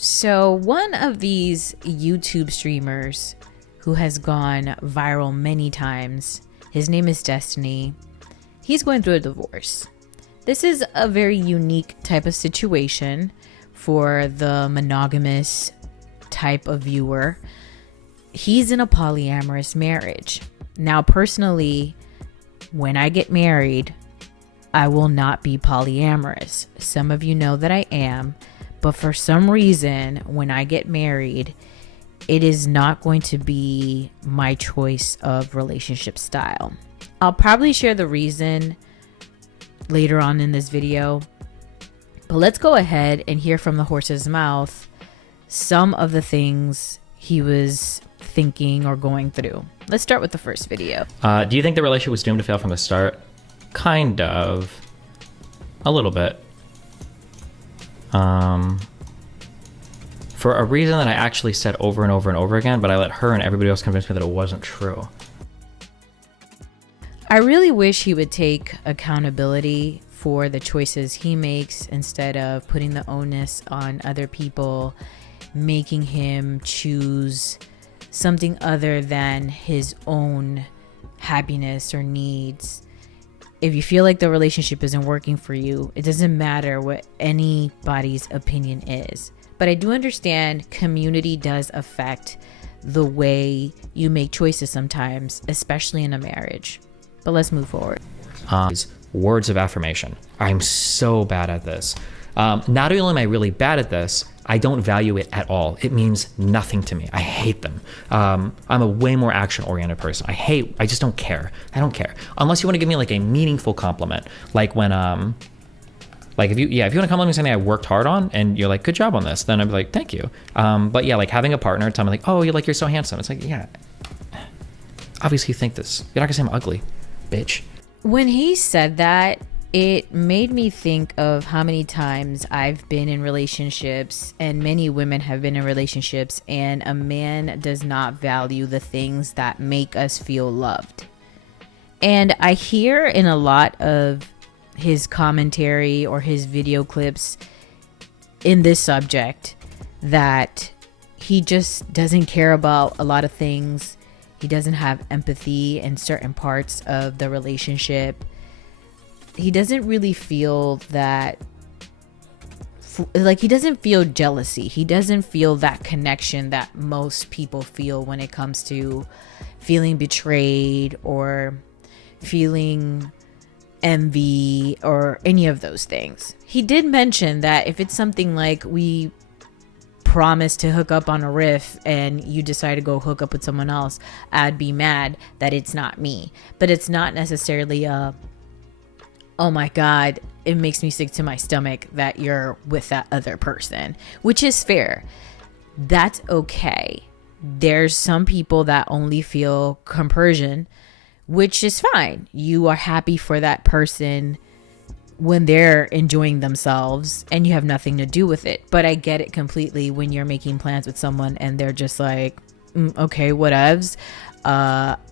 So one of these YouTube streamers who has gone viral many times, his name is Destiny. He's going through a divorce. This is a very unique type of situation for the monogamous type of viewer. He's in a polyamorous marriage. Now, personally, when I get married, I will not be polyamorous. Some of you know that I am. But for some reason, when I get married, it is not going to be my choice of relationship style. I'll probably share the reason later on in this video. But let's go ahead and hear from the horse's mouth some of the things he was thinking or going through. Let's start with the first video. Do you think the relationship was doomed to fail from the start? Kind of. A little bit. For a reason that I actually said over and over and over again, but I let her and everybody else convince me that it wasn't true. I really wish he would take accountability for the choices he makes instead of putting the onus on other people, making him choose something other than his own happiness or needs. If you feel like the relationship isn't working for you, it doesn't matter what anybody's opinion is. But I do understand community does affect the way you make choices sometimes, especially in a marriage. But let's move forward. Words of affirmation. I'm so bad at this. Not only am I really bad at this, I don't value it at all. It means nothing to me. I hate them. I'm a way more action-oriented person. I just don't care. I don't care. Unless you want to give me like a meaningful compliment. Like when, like if you want to compliment me something I worked hard on and you're like, good job on this, then I'd be like, thank you. But yeah, like having a partner tell me like, oh, you're so handsome. It's like, yeah, obviously you think this. You're not gonna say I'm ugly, bitch. When he said that, it made me think of how many times I've been in relationships, and many women have been in relationships, and a man does not value the things that make us feel loved. And I hear in a lot of his commentary or his video clips in this subject that he just doesn't care about a lot of things. He doesn't have empathy in certain parts of the relationship. He doesn't really feel that, like, he doesn't feel jealousy. He doesn't feel that connection that most people feel when it comes to feeling betrayed or feeling envy or any of those things. He did mention that if it's something like we promise to hook up on a riff and you decide to go hook up with someone else, I'd be mad that it's not me. But it's not necessarily a, oh my God, it makes me sick to my stomach that you're with that other person, which is fair. That's okay. There's some people that only feel compersion, which is fine. You are happy for that person when they're enjoying themselves and you have nothing to do with it. But I get it completely when you're making plans with someone and they're just like, okay, whatevs.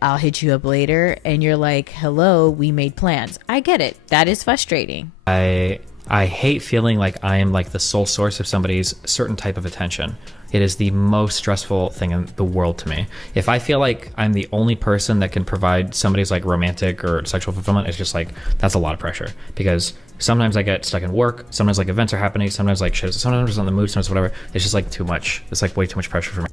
I'll hit you up later, and you're like, hello, we made plans. I get it. That is frustrating. I hate feeling like I am like the sole source of somebody's certain type of attention. It is the most stressful thing in the world to me. If I feel like I'm the only person that can provide somebody's like romantic or sexual fulfillment, it's just like, that's a lot of pressure, because sometimes I get stuck in work. Sometimes like events are happening. Sometimes like shit. Sometimes I'm just on the mood. Sometimes whatever. It's just like too much. It's like way too much pressure for me.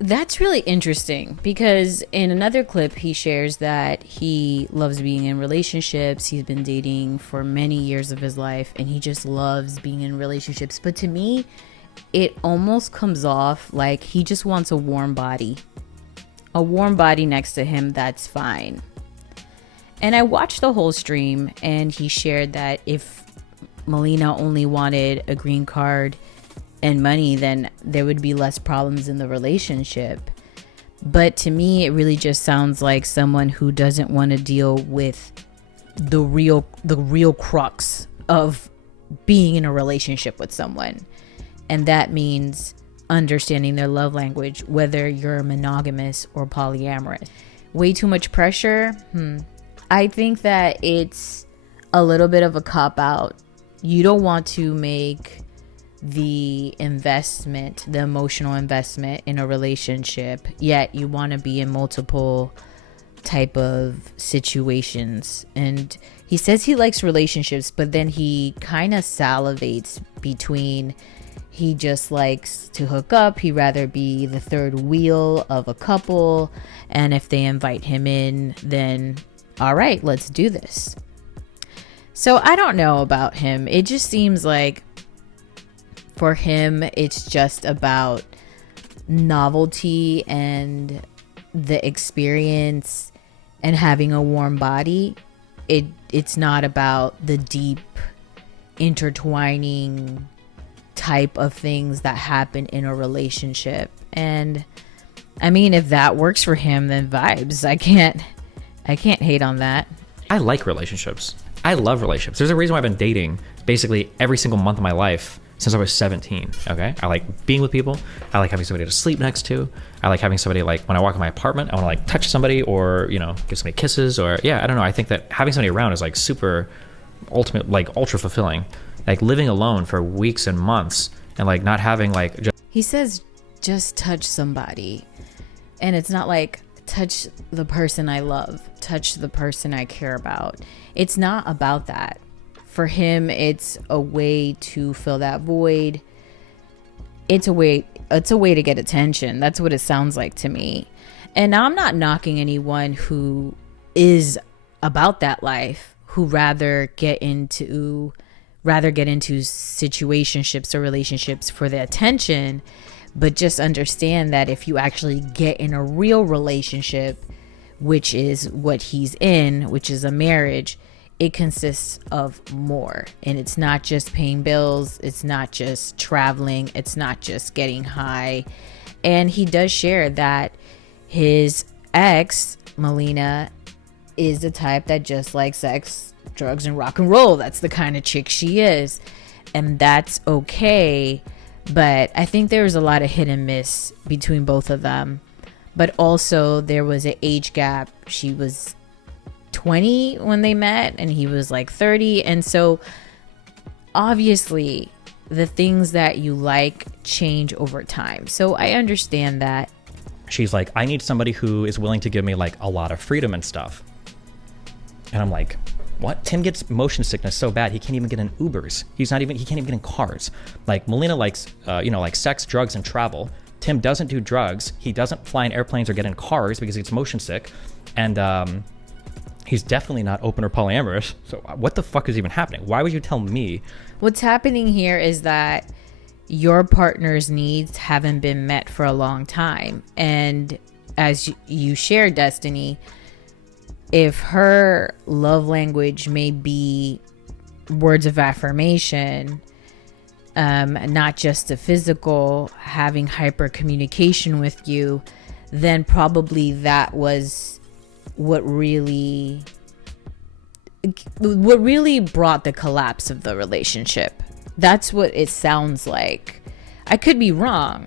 That's really interesting, because in another clip he shares that he loves being in relationships. He's been dating for many years of his life and he just loves being in relationships. But to me, it almost comes off like he just wants a warm body. A warm body next to him, that's fine. And I watched the whole stream and he shared that if Melina only wanted a green card and money, then there would be less problems in the relationship. But to me, it really just sounds like someone who doesn't want to deal with the real crux of being in a relationship with someone. And that means understanding their love language, whether you're monogamous or polyamorous. Way too much pressure. I think that it's a little bit of a cop-out. You don't want to make the investment, the emotional investment in a relationship, yet you want to be in multiple type of situations. And he says he likes relationships, but then he kind of salivates between he just likes to hook up, he'd rather be the third wheel of a couple, and if they invite him in, then all right, let's do this. So I don't know about him. It just seems like for him, it's just about novelty and the experience and having a warm body. It's not about the deep intertwining type of things that happen in a relationship. And I mean, if that works for him, then vibes. I can't hate on that. I like relationships. I love relationships. There's a reason why I've been dating basically every single month of my life since I was 17. Okay, I like being with people. I like having somebody to sleep next to. I like having somebody, like when I walk in my apartment, I want to like touch somebody or, you know, give somebody kisses, or I don't know. I think that having somebody around is like super ultimate, like ultra fulfilling. Like living alone for weeks and months and like not having like he says just touch somebody, and it's not like touch the person I love, touch the person I care about. It's not about that. For him, it's a way to fill that void. It's a way to get attention. That's what it sounds like to me. And now I'm not knocking anyone who is about that life, who rather get into situationships or relationships for the attention, but just understand that if you actually get in a real relationship, which is what he's in, which is a marriage, it consists of more. And it's not just paying bills, it's not just traveling, it's not just getting high. And he does share that his ex, Melina, is the type that just likes sex, drugs, and rock and roll. That's the kind of chick she is. And that's okay. But I think there was a lot of hit and miss between both of them. But also there was an age gap. She was 20 when they met and he was like 30. And so obviously the things that you like change over time. So I understand that. She's like, I need somebody who is willing to give me like a lot of freedom and stuff. And I'm like, what? Tim gets motion sickness so bad he can't even get in Ubers. He can't even get in cars. Like Melina likes, like sex, drugs, and travel. Tim doesn't do drugs. He doesn't fly in airplanes or get in cars because he gets motion sick. And he's definitely not open or polyamorous. So what the fuck is even happening? Why would you tell me? What's happening here is that your partner's needs haven't been met for a long time. And as you share, Destiny, if her love language may be words of affirmation, not just the physical, having hyper communication with you, then probably that was what really brought the collapse of the relationship. That's what it sounds like. I could be wrong,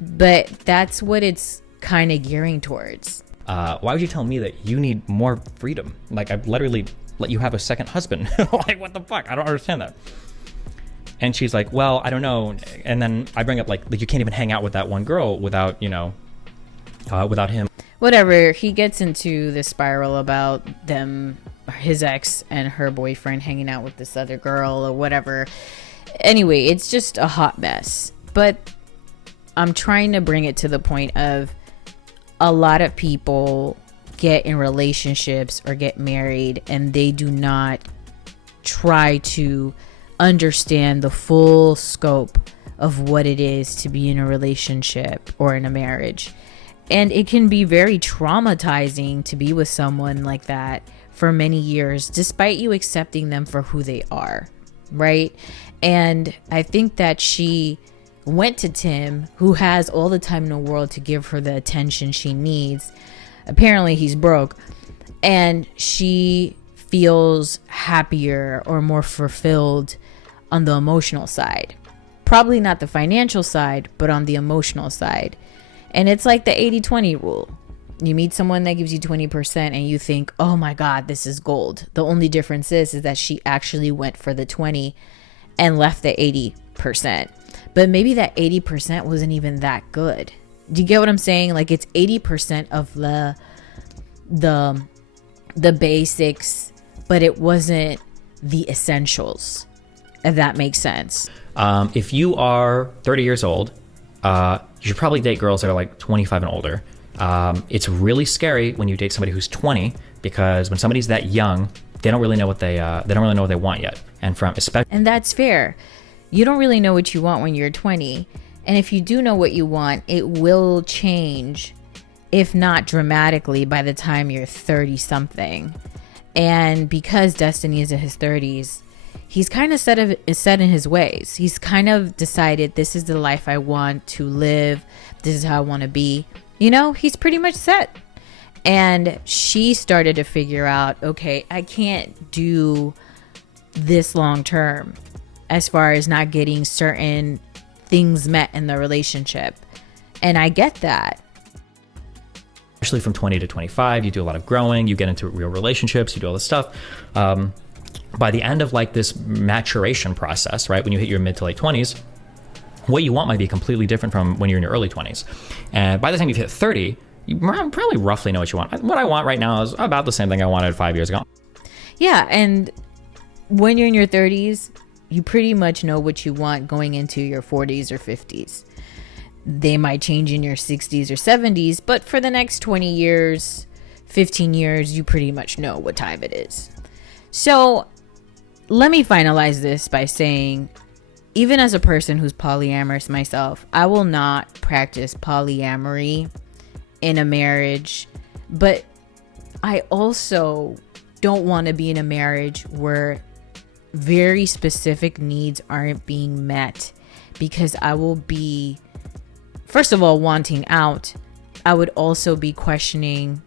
but that's what it's kind of gearing towards. Why would you tell me that you need more freedom? Like, I've literally let you have a second husband. Like, what the fuck? I don't understand that. And she's like, well, I don't know. And then I bring up like you can't even hang out with that one girl without, without him. Whatever. He gets into the spiral about them, his ex and her boyfriend hanging out with this other girl or whatever. Anyway, it's just a hot mess. But I'm trying to bring it to the point of a lot of people get in relationships or get married and they do not try to understand the full scope of what it is to be in a relationship or in a marriage. And it can be very traumatizing to be with someone like that for many years, despite you accepting them for who they are, right? And I think that she went to Tim, who has all the time in the world to give her the attention she needs. Apparently he's broke, and she feels happier or more fulfilled on the emotional side. Probably not the financial side, but on the emotional side. And it's like the 80-20 rule. You meet someone that gives you 20% and you think, oh my God, this is gold. The only difference is that she actually went for the 20 and left the 80 80%. But maybe that 80% wasn't even that good. Do you get what I'm saying? Like, it's 80% of the basics, but it wasn't the essentials, if that makes sense. If you are 30 years old, you should probably date girls that are like 25 and older. It's really scary when you date somebody who's 20, because when somebody's that young, they don't really know what they want yet. And that's fair. You don't really know what you want when you're 20. And if you do know what you want, it will change, if not dramatically, by the time you're 30 something. And because Destiny is in his 30s, he's kind of set in his ways. He's kind of decided, this is the life I want to live. This is how I want to be. You know, he's pretty much set. And she started to figure out, okay, I can't do this long term as far as not getting certain things met in the relationship. And I get that. Especially from 20 to 25, you do a lot of growing, you get into real relationships, you do all this stuff. By the end of like this maturation process, right, when you hit your mid to late 20s, what you want might be completely different from when you're in your early 20s. And by the time you've hit 30, you probably roughly know what you want. What I want right now is about the same thing I wanted 5 years ago. Yeah, and when you're in your 30s, you pretty much know what you want going into your 40s or 50s. They might change in your 60s or 70s, but for the next 20 years, 15 years, you pretty much know what time it is. So let me finalize this by saying, even as a person who's polyamorous myself, I will not practice polyamory in a marriage, but I also don't want to be in a marriage where very specific needs aren't being met, because I will be, first of all, wanting out. I would also be questioning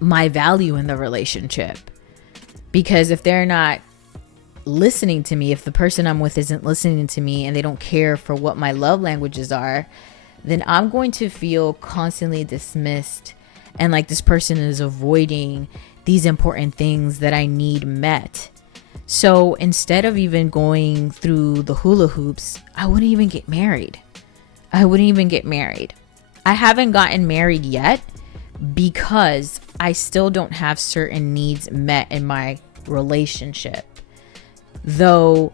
my value in the relationship, because if they're not listening to me, if the person I'm with isn't listening to me and they don't care for what my love languages are, then I'm going to feel constantly dismissed and like this person is avoiding these important things that I need met. So instead of even going through the hula hoops, I wouldn't even get married. I haven't gotten married yet because I still don't have certain needs met in my relationship. Though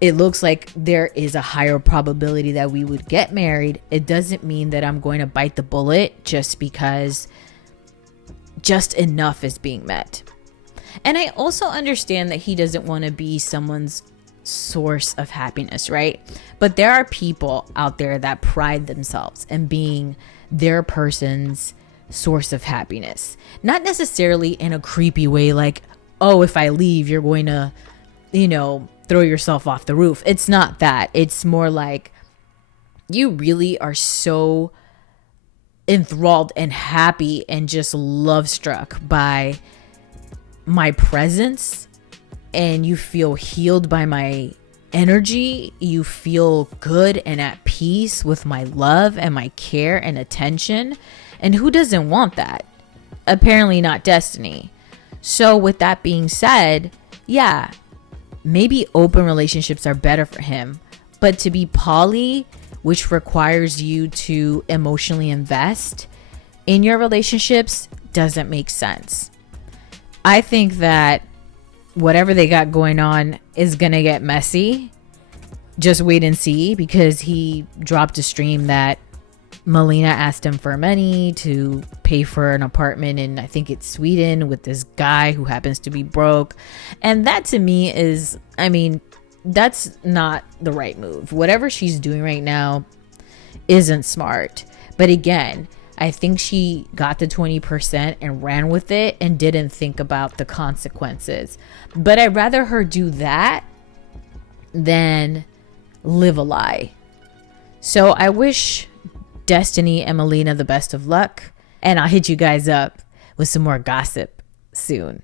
it looks like there is a higher probability that we would get married, it doesn't mean that I'm going to bite the bullet just because just enough is being met. And I also understand that he doesn't want to be someone's source of happiness, right? But there are people out there that pride themselves in being their person's source of happiness. Not necessarily in a creepy way, like, oh, if I leave, you're going to, throw yourself off the roof. It's not that. It's more like you really are so enthralled and happy and just love struck by my presence, and you feel healed by my energy. You feel good and at peace with my love and my care and attention. And who doesn't want that? Apparently not Destiny. So with that being said, yeah, maybe open relationships are better for him, but to be poly, which requires you to emotionally invest in your relationships, doesn't make sense. I think that whatever they got going on is gonna get messy. Just wait and see, because he dropped a stream that Melina asked him for money to pay for an apartment in, I think it's Sweden, with this guy who happens to be broke. And that to me is, that's not the right move. Whatever she's doing right now isn't smart. But again, I think she got the 20% and ran with it and didn't think about the consequences. But I'd rather her do that than live a lie. So I wish Destiny and Melina the best of luck, and I'll hit you guys up with some more gossip soon.